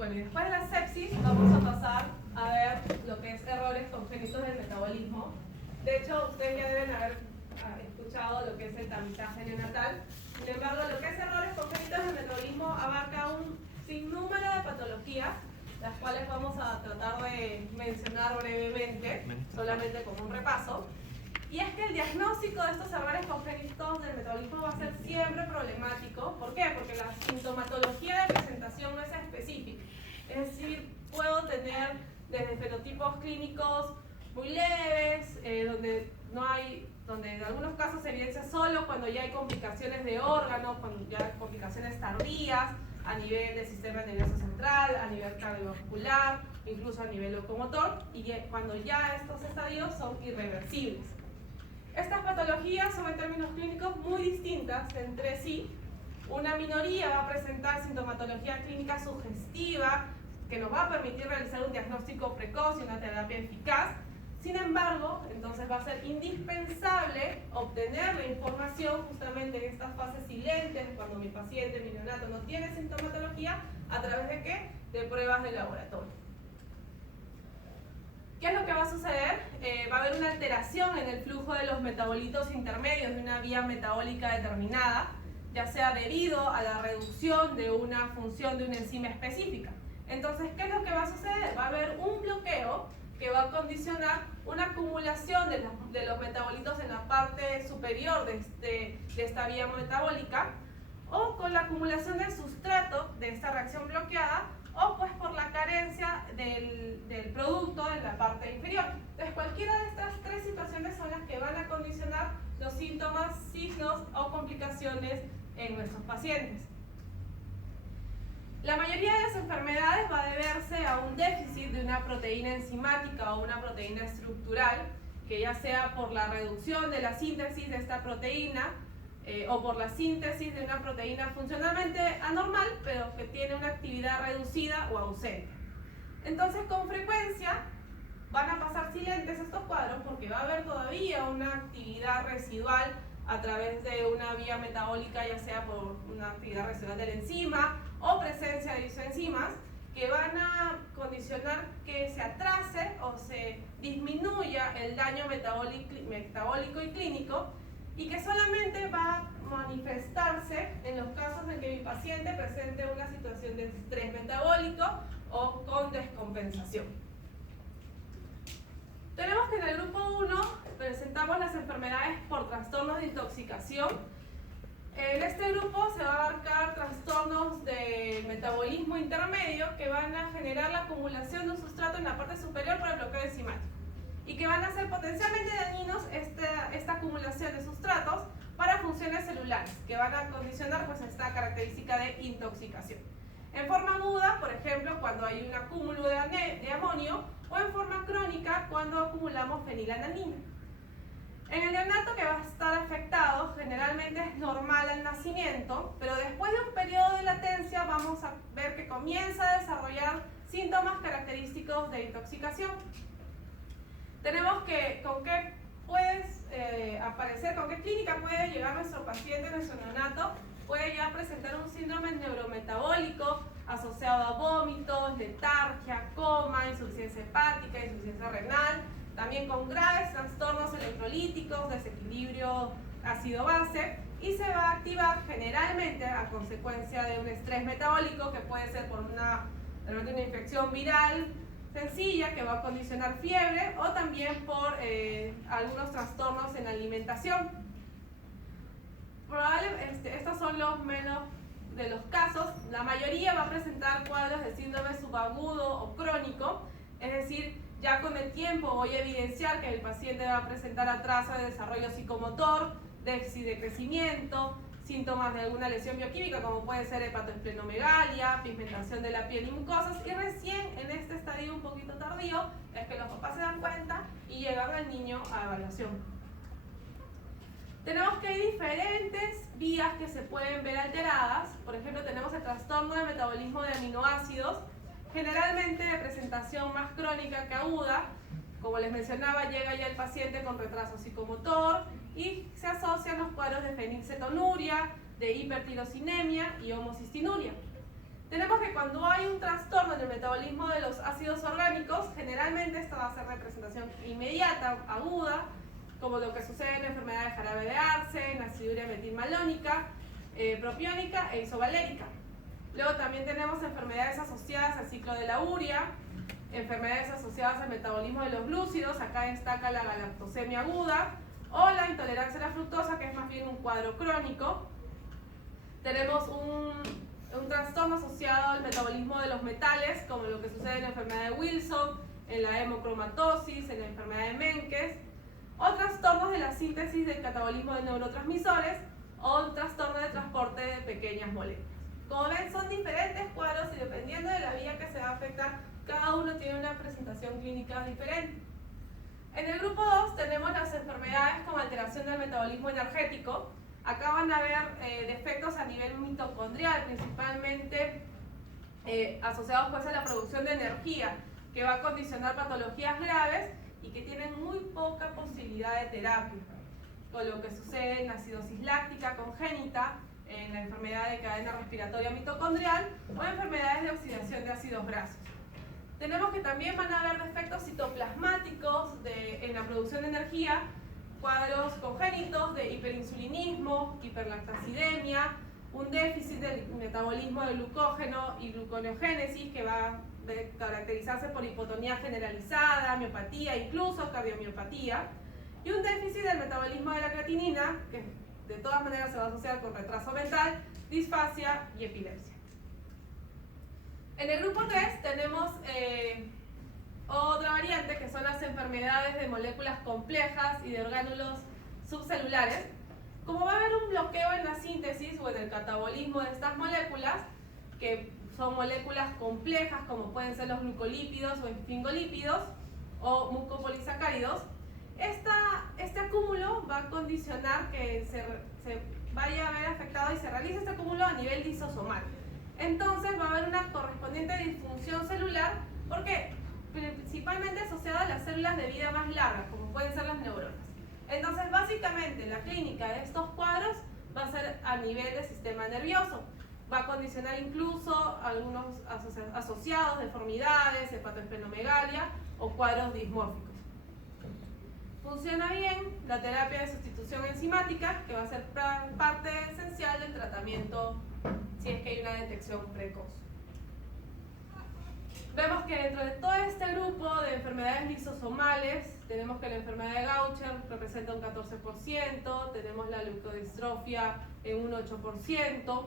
Bueno, y después de la sepsis vamos a pasar a ver lo que es errores congénitos del metabolismo. De hecho, ustedes ya deben haber escuchado lo que es el tamizaje neonatal. Sin embargo, lo que es errores congénitos del metabolismo abarca un sinnúmero de patologías, las cuales vamos a tratar de mencionar brevemente, solamente como un repaso. Y es que el diagnóstico de estos errores congénitos del metabolismo va a ser siempre problemático. ¿Por qué? Porque la sintomatología de presentación no es específica. Es decir, puedo tener desde fenotipos clínicos muy leves, donde en algunos casos se evidencia solo cuando ya hay complicaciones de órganos, cuando ya hay complicaciones tardías a nivel del sistema nervioso central, a nivel cardiovascular, incluso a nivel locomotor, y cuando ya estos estadios son irreversibles. Estas patologías son en términos clínicos muy distintas entre sí. Una minoría va a presentar sintomatología clínica sugestiva que nos va a permitir realizar un diagnóstico precoz y una terapia eficaz. Sin embargo, entonces va a ser indispensable obtener la información justamente en estas fases silentes, cuando mi paciente, mi neonato, no tiene sintomatología, ¿a través de qué? De pruebas de laboratorio. ¿Qué es lo que va a suceder? Va a haber una alteración en el flujo de los metabolitos intermedios de una vía metabólica determinada, ya sea debido a la reducción de una función de una enzima específica. Entonces, ¿qué es lo que va a suceder? Va a haber un bloqueo que va a condicionar una acumulación de los metabolitos en la parte superior de esta vía metabólica, o con la acumulación del sustrato de esta reacción bloqueada, o pues por la carencia del producto en la parte inferior. Entonces, cualquiera de estas tres situaciones son las que van a condicionar los síntomas, signos o complicaciones en nuestros pacientes. La mayoría de las enfermedades va a deberse a un déficit de una proteína enzimática o una proteína estructural, que ya sea por la reducción de la síntesis de esta proteína o por la síntesis de una proteína funcionalmente anormal, pero que tiene una actividad reducida o ausente. Entonces, con frecuencia van a pasar silentes estos cuadros porque va a haber todavía una actividad residual a través de una vía metabólica, ya sea por una actividad residual de la enzima o presencia de isoenzimas, que van a condicionar que se atrase o se disminuya el daño metabólico y clínico, y que solamente va a manifestarse en los casos en que mi paciente presente una situación de estrés metabólico o con descompensación. Tenemos que en el grupo 1 presentamos las enfermedades por trastornos de intoxicación. En este grupo se va a abarcar trastornos de metabolismo intermedio que van a generar la acumulación de un sustrato en la parte superior por el bloqueo enzimático, y que van a ser potencialmente dañinos esta acumulación de sustratos para funciones celulares, que van a condicionar pues esta característica de intoxicación. En forma aguda, por ejemplo, cuando hay un acúmulo de amonio, o en forma crónica cuando acumulamos fenilalanina. En el neonato que va a estar afectado, generalmente es normal al nacimiento, pero después de un periodo de latencia vamos a ver que comienza a desarrollar síntomas característicos de intoxicación. Tenemos que con qué puedes aparecer, con qué clínica puede llegar nuestro paciente, nuestro neonato. Puede ya presentar un síndrome neurometabólico asociado a vómitos, letargia, coma, insuficiencia hepática, insuficiencia renal, también con graves trastornos electrolíticos, desequilibrio ácido-base, y se va a activar generalmente a consecuencia de un estrés metabólico, que puede ser por una infección viral sencilla que va a condicionar fiebre, o también por algunos trastornos en la alimentación. Estos son los menos de los casos. La mayoría va a presentar cuadros de síndrome subagudo o crónico, es decir, ya con el tiempo voy a evidenciar que el paciente va a presentar atraso de desarrollo psicomotor, déficit de crecimiento, síntomas de alguna lesión bioquímica como puede ser hepatoesplenomegalia, pigmentación de la piel y mucosas, y recién en este estadio un poquito tardío es que los papás se dan cuenta y llevan al niño a evaluación. Tenemos que hay diferentes vías que se pueden ver alteradas. Por ejemplo, tenemos el trastorno de metabolismo de aminoácidos, generalmente de presentación más crónica que aguda. Como les mencionaba, llega ya el paciente con retraso psicomotor y se asocian los cuadros de fenilcetonuria, de hipertirosinemia y homocistinuria. Tenemos que cuando hay un trastorno el metabolismo de los ácidos orgánicos, generalmente esta va a ser representación inmediata, aguda, como lo que sucede en enfermedades de jarabe de arce, aciduria metilmalónica, propiónica e isovalérica. Luego también tenemos enfermedades asociadas al ciclo de la urea, enfermedades asociadas al metabolismo de los glúcidos, acá destaca la galactosemia aguda, o la intolerancia a la fructosa, que es más bien un cuadro crónico. Tenemos un trastorno asociado al metabolismo de los metales, como lo que sucede en la enfermedad de Wilson, en la hemocromatosis, en la enfermedad de Menkes, o trastornos de la síntesis del catabolismo de neurotransmisores, o un trastorno de transporte de pequeñas moléculas. Como ven, son diferentes cuadros y dependiendo de la vía que se va a afectar, cada uno tiene una presentación clínica diferente. En el grupo 2 tenemos las enfermedades con alteración del metabolismo energético. Acá van a ver defectos a nivel mitocondrial, principalmente asociados pues a la producción de energía, que va a condicionar patologías graves y que tienen muy poca posibilidad de terapia, con lo que sucede en la acidosis láctica congénita, en la enfermedad de cadena respiratoria mitocondrial o enfermedades de oxidación de ácidos grasos. Tenemos que también van a haber defectos citoplasmáticos en la producción de energía, cuadros congénitos de hiperinsulinismo, hiperlactacidemia, un déficit del metabolismo de glucógeno y gluconeogénesis que va a caracterizarse por hipotonía generalizada, miopatía, incluso cardiomiopatía, y un déficit del metabolismo de la creatinina, que de todas maneras se va a asociar con retraso mental, disfasia y epilepsia. En el grupo 3 tenemos otra variante que son las enfermedades de moléculas complejas y de orgánulos subcelulares. Como va a haber un bloqueo en la síntesis o en el catabolismo de estas moléculas, que son moléculas complejas como pueden ser los glucolípidos o esfingolípidos o mucopolisacáridos, este acúmulo va a condicionar que se vaya a ver afectado y se realice este acúmulo a nivel lisosomal. Entonces va a haber una correspondiente disfunción celular, porque principalmente asociada a las células de vida más largas, como pueden ser las neuronas. Entonces, básicamente, la clínica de estos cuadros va a ser a nivel del sistema nervioso. Va a condicionar incluso algunos asociados, deformidades, hepatoesplenomegalia o cuadros dismórficos. Funciona bien la terapia de sustitución enzimática, que va a ser parte esencial del tratamiento si es que hay una detección precoz. Vemos que dentro de todo este grupo de enfermedades lisosomales, tenemos que la enfermedad de Gaucher representa un 14%, tenemos la leucodistrofia en un 8%.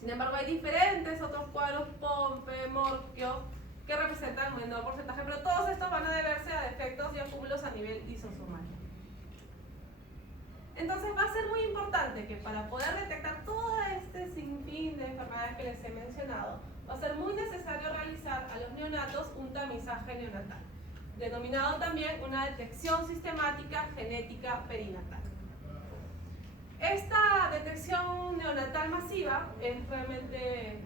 Sin embargo, hay diferentes otros cuadros, Pompe, Morquio, que representan un menor porcentaje, pero todos estos van a deberse a defectos y acúmulos a nivel lisosomal. Entonces va a ser muy importante que para poder detectar todo este sinfín de enfermedades que les he mencionado, va a ser muy necesario realizar a los neonatos un tamizaje neonatal, denominado también una detección sistemática genética perinatal. Esta detección neonatal masiva es realmente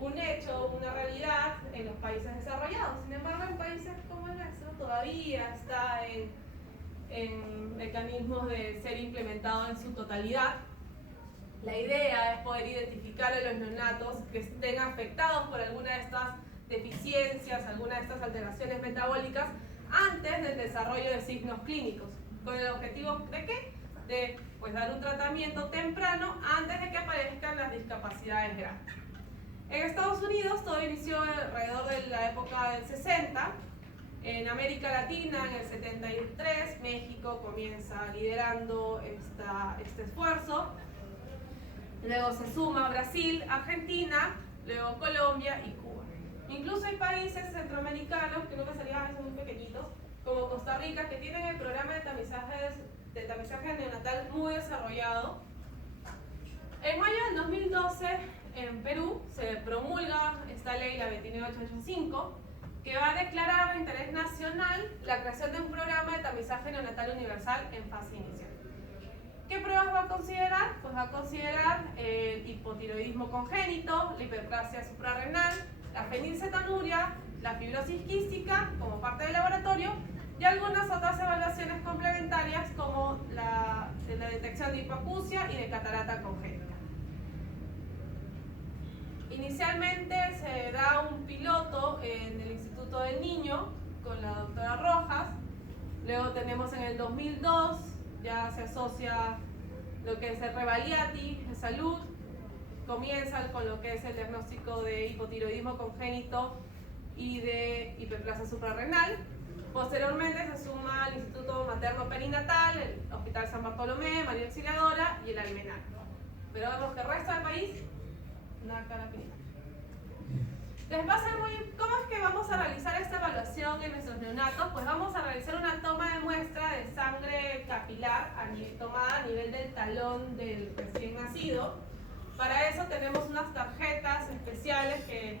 un hecho, una realidad en los países desarrollados. Sin embargo, en países como el nuestro todavía está en mecanismos de ser implementado en su totalidad. La idea es poder identificar a los neonatos que estén afectados por alguna de estas deficiencias, alguna de estas alteraciones metabólicas antes del desarrollo de signos clínicos. ¿Con el objetivo de qué? De dar un tratamiento temprano antes de que aparezcan las discapacidades graves. En Estados Unidos todo inició alrededor de la época del 60. En América Latina, en el 73, México comienza liderando este esfuerzo. Luego se suma Brasil, Argentina, luego Colombia y Cuba. Incluso hay países centroamericanos, que no me salían a veces muy pequeñitos, como Costa Rica, que tienen el programa de tamizaje neonatal muy desarrollado. En mayo del 2012, en Perú, se promulga esta ley, la 29885, que va a declarar de interés nacional la creación de un programa de tamizaje neonatal universal en fase inicial. ¿Qué pruebas va a considerar? Pues va a considerar el hipotiroidismo congénito, la hiperplasia suprarrenal, la fenilcetonuria, la fibrosis quística como parte del laboratorio y algunas otras evaluaciones complementarias como la detección de hipoacusia y de catarata congénita. Inicialmente se da un del Niño con la doctora Rojas. Luego tenemos en el 2002, ya se asocia lo que es el Revaliati, de salud. Comienza con lo que es el diagnóstico de hipotiroidismo congénito y de hiperplasia suprarrenal. Posteriormente se suma el Instituto Materno Perinatal, el Hospital San Bartolomé, María Auxiliadora y el Almenara. Pero vemos que el resto del país, una carapinita. Les va a ser muy... ¿Cómo es que vamos a realizar esta evaluación en nuestros neonatos? Pues vamos a realizar una toma de muestra de sangre capilar tomada a nivel del talón del recién nacido. Para eso tenemos unas tarjetas especiales que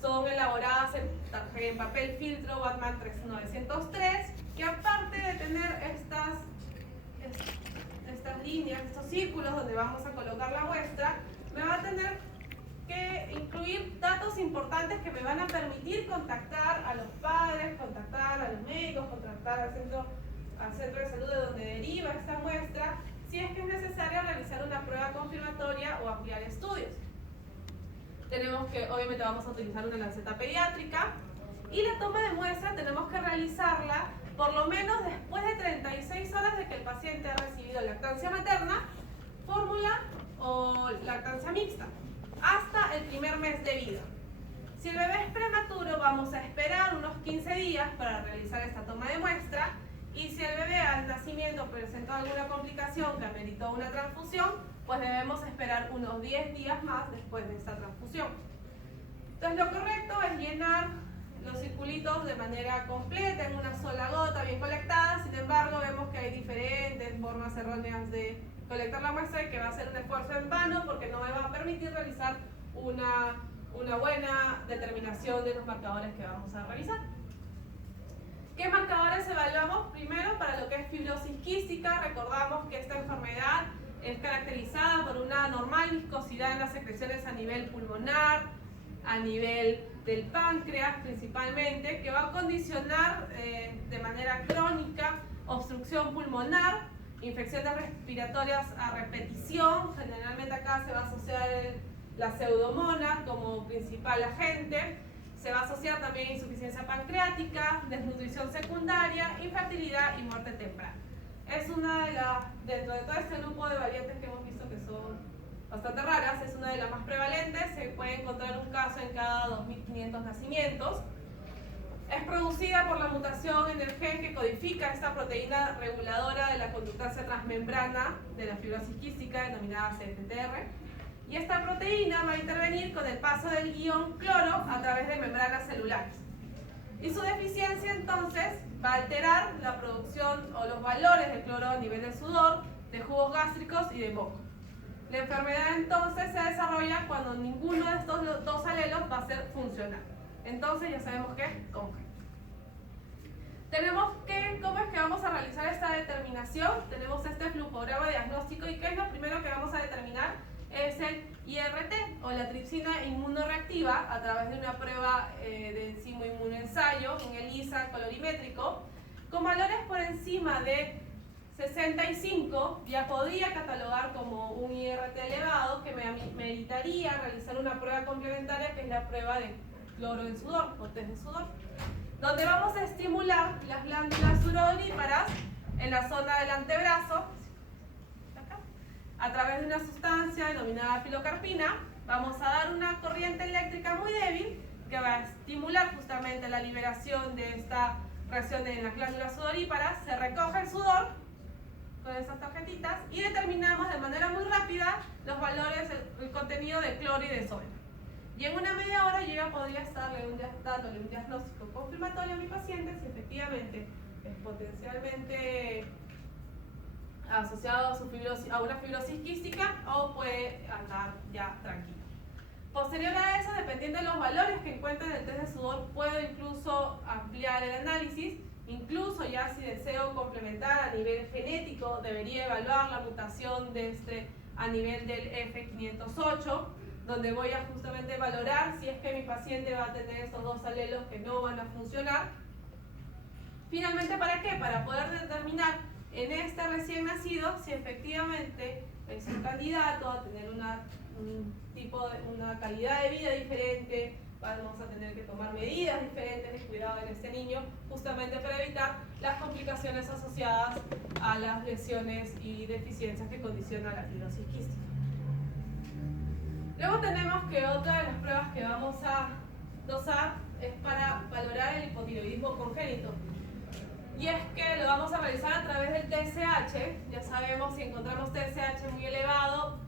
son elaboradas en papel filtro Batman 903, que aparte de tener estas líneas, estos círculos donde vamos a colocar la muestra, me va a tener que incluir datos importantes que me van a permitir contactar a los padres, contactar a los médicos, contactar al centro de salud de donde deriva esta muestra, si es que es necesario realizar una prueba confirmatoria o ampliar estudios. Tenemos que, obviamente vamos a utilizar una lanceta pediátrica, y la toma de muestra tenemos que realizarla por lo menos después de 36 horas de que el paciente ha recibido lactancia materna, fórmula o lactancia mixta, hasta el primer mes de vida. Si el bebé es prematuro, vamos a esperar unos 15 días para realizar esta toma de muestra, y si el bebé al nacimiento presentó alguna complicación que ameritó una transfusión, pues debemos esperar unos 10 días más después de esta transfusión. Entonces lo correcto es llenar los circulitos de manera completa, en una sola gota, bien colectada. Sin embargo, vemos que hay diferentes formas erróneas de colectar la muestra y que va a ser un esfuerzo en vano porque no me va a permitir realizar una buena determinación de los marcadores que vamos a revisar. ¿Qué marcadores evaluamos? Primero, para lo que es fibrosis quística, recordamos que esta enfermedad es caracterizada por una normal viscosidad en las secreciones a nivel pulmonar, a nivel del páncreas principalmente, que va a condicionar de manera crónica obstrucción pulmonar, infecciones respiratorias a repetición. Generalmente acá se va a asociar la pseudomonas como principal agente. Se va a asociar también insuficiencia pancreática, desnutrición secundaria, infertilidad y muerte temprana. Es una de las, dentro de todo este grupo de variantes que hemos visto que son bastante raras, es una de las más prevalentes. Se puede encontrar un caso en cada 2.500 nacimientos. Es producida por la mutación en el gen que codifica esta proteína reguladora de la conductancia transmembrana de la fibrosis quística, denominada CFTR. Y esta proteína va a intervenir con el paso del ion cloro a través de membranas celulares. Y su deficiencia entonces va a alterar la producción o los valores de cloro a nivel del sudor, de jugos gástricos y de moco. La enfermedad entonces se desarrolla cuando ninguno de estos dos alelos va a ser funcional. Entonces ya sabemos que es congénito. ¿Cómo es que vamos a realizar esta determinación? Tenemos este flujograma diagnóstico, y ¿qué es lo primero que vamos a determinar? Es el IRT o la tripsina inmunoreactiva a través de una prueba de enzimo inmunoensayo en el ISA colorimétrico. Con valores por encima de 65 ya podría catalogar como un IRT elevado, que me meritaría realizar una prueba complementaria, que es la prueba de cloro en sudor o test de sudor, donde vamos a estimular las glándulas sudoríparas en la zona del antebrazo a través de una sustancia denominada pilocarpina. Vamos a dar una corriente eléctrica muy débil que va a estimular justamente la liberación de esta reacción en las glándulas sudoríparas. Se recoge el sudor con esas tarjetitas y determinamos de manera muy rápida los valores, el contenido de cloro y de sodio. Y en una media hora yo ya podría dándole un diagnóstico confirmatorio a mi paciente si efectivamente es potencialmente asociado a una fibrosis quística o puede andar ya tranquilo. Posterior a eso, dependiendo de los valores que encuentre en el test de sudor, puedo incluso ampliar el análisis. Incluso ya si deseo complementar a nivel genético, debería evaluar la mutación a nivel del F508, donde voy a justamente valorar si es que mi paciente va a tener estos dos alelos que no van a funcionar. Finalmente, ¿para qué? Para poder determinar en este recién nacido si efectivamente es un candidato a tener una calidad de vida diferente, vamos a tener que tomar medidas diferentes de cuidado en este niño, justamente para evitar las complicaciones asociadas a las lesiones y deficiencias que condicionan la fibrosis quística. Luego tenemos que otra de las pruebas que vamos a dosar es para valorar el hipotiroidismo congénito. Y es que lo vamos a realizar a través del TSH. Ya sabemos, si encontramos TSH muy elevado,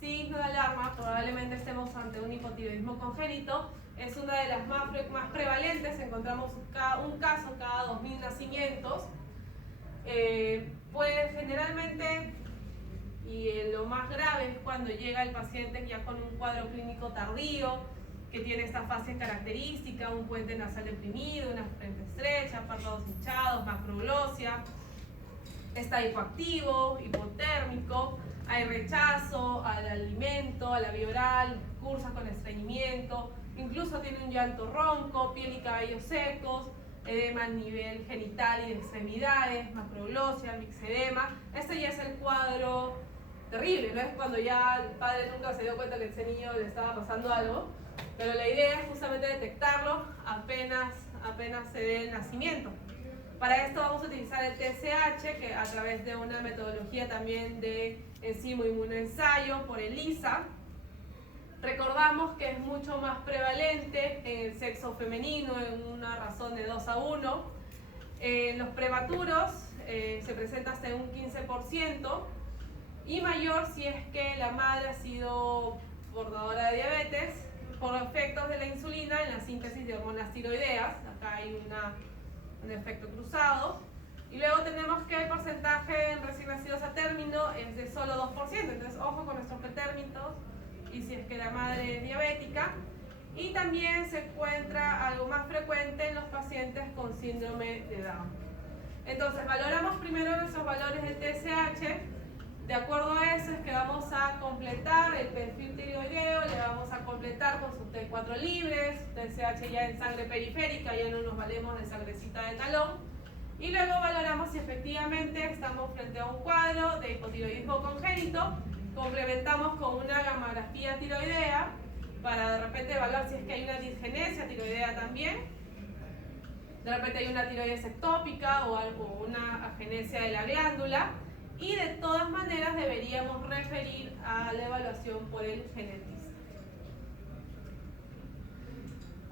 signo de alarma, probablemente estemos ante un hipotiroidismo congénito. Es una de las más prevalentes, encontramos un caso cada 2000 nacimientos. Pues generalmente, y lo más grave es cuando llega el paciente ya con un cuadro clínico tardío, que tiene esta fase característica, un puente nasal deprimido, una frente estrecha, párpados hinchados, macroglosia, está hipoactivo, hipotérmico, hay rechazo al alimento, a la vía oral, cursa con estreñimiento, incluso tiene un llanto ronco, piel y cabellos secos, edema a nivel genital y de extremidades, macroglosia, mixedema. Este ya es el cuadro terrible, no es cuando ya el padre nunca se dio cuenta que a ese niño le estaba pasando algo, pero la idea es justamente detectarlo apenas se dé el nacimiento. Para esto vamos a utilizar el TSH, que a través de una metodología también de enzimo inmunoensayo por ELISA. Recordamos que es mucho más prevalente en el sexo femenino, en una razón de 2 a 1. En los prematuros se presenta hasta un 15% y mayor si es que la madre ha sido portadora de diabetes por efectos de la insulina en la síntesis de hormonas tiroideas. Acá hay un efecto cruzado. Y luego tenemos que el porcentaje en recién nacidos a término es de solo 2%. Entonces, ojo con nuestros pretérminos y si es que la madre es diabética. Y también se encuentra algo más frecuente en los pacientes con síndrome de Down. Entonces, valoramos primero nuestros valores del TSH. De acuerdo a eso es que vamos a completar el perfil tiroideo, le vamos a completar con sus T4 libres, TSH ya en sangre periférica, ya no nos valemos de sangrecita de talón. Y luego valoramos si efectivamente estamos frente a un cuadro de hipotiroidismo congénito. Complementamos con una gamografía tiroidea para de repente evaluar si es que hay una disgenesia tiroidea también. De repente hay una tiroides ectópica o una agenesia de la glándula. Y de todas maneras deberíamos referir a la evaluación por el genetista.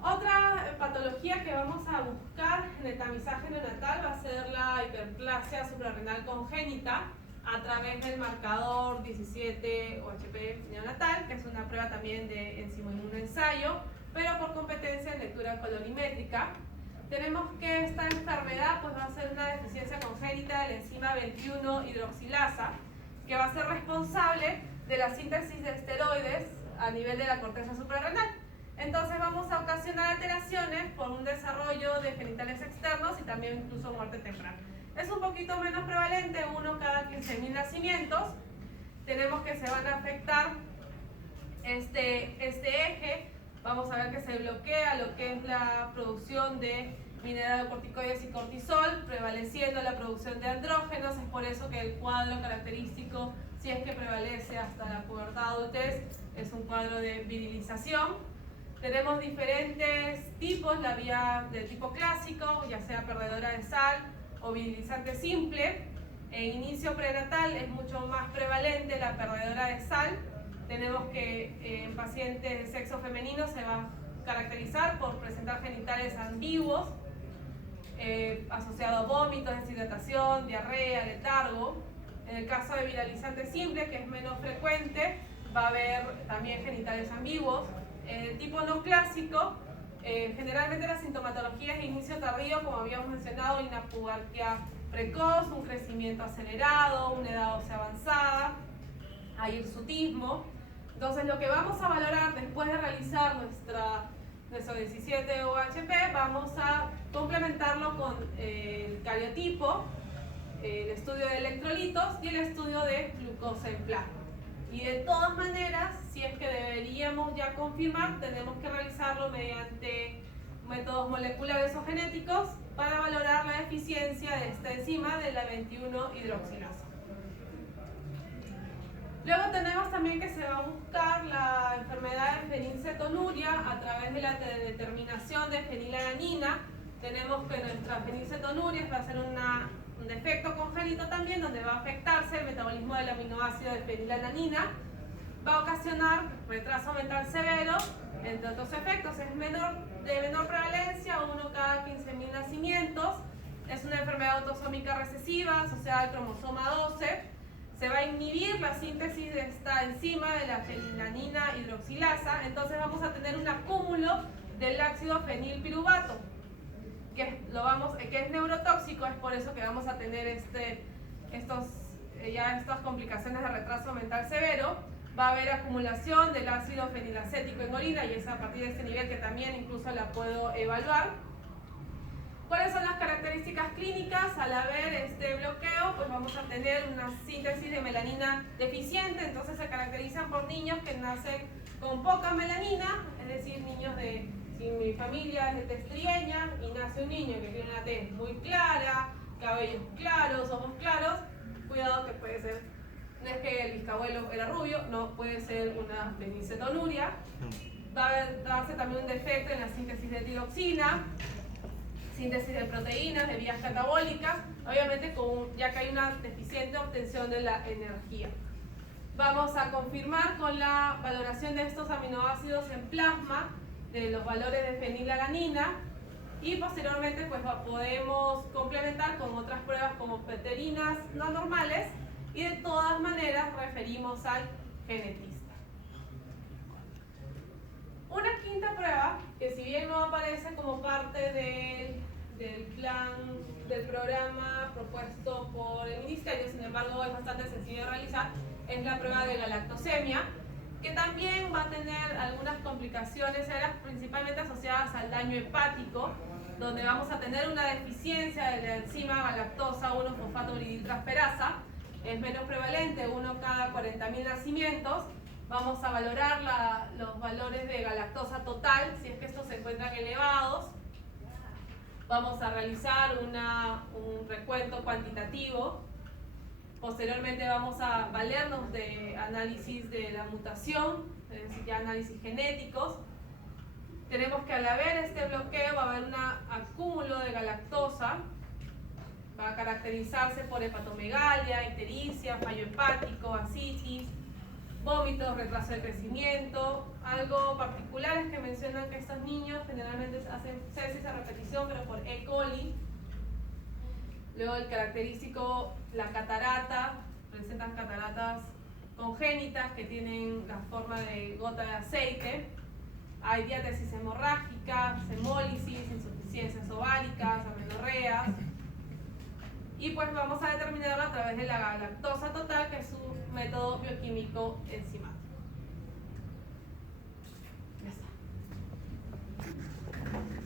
Otra patología que vamos a buscar en el tamizaje neonatal va a ser la hiperplasia suprarrenal congénita a través del marcador 17 OHP neonatal, que es una prueba también de enzimo inmunoensayo, pero por competencia en lectura colorimétrica. Tenemos que esta enfermedad pues, va a ser una deficiencia congénita de la enzima 21 hidroxilasa, que va a ser responsable de la síntesis de esteroides a nivel de la corteza suprarrenal. Entonces vamos a ocasionar alteraciones por un desarrollo de genitales externos y también incluso muerte temprana. Es un poquito menos prevalente, uno cada 15.000 nacimientos. Tenemos que se van a afectar este eje. Vamos a ver que se bloquea lo que es la producción de mineralocorticoides y cortisol, prevaleciendo la producción de andrógenos. Es por eso que el cuadro característico, si es que prevalece hasta la pubertad adultez, es un cuadro de virilización. Tenemos diferentes tipos, la vía del tipo clásico, ya sea perdedora de sal o virilizante simple. En inicio prenatal es mucho más prevalente la perdedora de sal. Tenemos que en pacientes de sexo femenino se va a caracterizar por presentar genitales ambiguos, asociado a vómitos, deshidratación, diarrea, letargo. En el caso de viralizante simple, que es menos frecuente, va a haber también genitales ambiguos. En el tipo no clásico, generalmente la sintomatología es de inicio tardío, como habíamos mencionado, una pubarquia precoz, un crecimiento acelerado, una edad ósea avanzada, hay hirsutismo. Entonces lo que vamos a valorar después de realizar nuestro 17 OHP, vamos a complementarlo con el cariotipo, el estudio de electrolitos y el estudio de glucosa en plasma. Y de todas maneras, si es que deberíamos ya confirmar, tenemos que realizarlo mediante métodos moleculares o genéticos para valorar la eficiencia de esta enzima de la 21 hidroxilasa. Luego tenemos también que se va a buscar la enfermedad de fenilcetonuria a través de la determinación de fenilalanina. Tenemos que nuestra fenilcetonuria va a ser un defecto congénito también, donde va a afectarse el metabolismo del aminoácido de fenilalanina. Va a ocasionar retraso mental severo, entre otros efectos. Es de menor prevalencia, 1 cada 15.000 nacimientos. Es una enfermedad autosómica recesiva asociada al cromosoma 12. Se va a inhibir la síntesis de esta enzima de la fenilanina hidroxilasa, entonces vamos a tener un acúmulo del ácido fenilpiruvato, que es neurotóxico. Es por eso que vamos a tener estas complicaciones de retraso mental severo. Va a haber acumulación del ácido fenilacético en orina, y es a partir de este nivel que también incluso la puedo evaluar. ¿Cuáles son las características clínicas? Al haber este bloqueo, pues vamos a tener una síntesis de melanina deficiente, entonces se caracterizan por niños que nacen con poca melanina, es decir, si mi familia es de tez trigueña y nace un niño que tiene una tez muy clara, cabellos claros, ojos claros, cuidado que puede ser, no es que el bisabuelo era rubio, no, puede ser una fenilcetonuria. Va a darse también un defecto en la síntesis de tiroxina, síntesis de proteínas, de vías catabólicas, obviamente ya que hay una deficiente obtención de la energía. Vamos a confirmar con la valoración de estos aminoácidos en plasma, de los valores de fenilalanina, y posteriormente pues podemos complementar con otras pruebas como preterinas no normales, y de todas maneras referimos al genetista. Una quinta prueba, que si bien no aparece como parte del plan, del programa propuesto por el Ministerio, sin embargo es bastante sencillo de realizar, es la prueba de galactosemia, que también va a tener algunas complicaciones serias, principalmente asociadas al daño hepático, donde vamos a tener una deficiencia de la enzima galactosa 1-fosfatolidiltransferasa. Es menos prevalente, 1 cada 40.000 nacimientos. Vamos a valorar los valores de galactosa total, si es que estos se encuentran elevados. Vamos a realizar un recuento cuantitativo. Posteriormente vamos a valernos de análisis de la mutación, es decir, ya análisis genéticos. Tenemos que, al haber este bloqueo, va a haber un acúmulo de galactosa. Va a caracterizarse por hepatomegalia, ictericia, fallo hepático, ascitis, vómitos, retraso de crecimiento. Algo particular es que mencionan que estos niños generalmente hacen sepsis a repetición, pero por E. coli. Luego el característico, la catarata, presentan cataratas congénitas que tienen la forma de gota de aceite. Hay diátesis hemorrágica, hemólisis, insuficiencias ováricas, amenorreas. Y pues vamos a determinarlo a través de la galactosa total, que es un método bioquímico enzimático.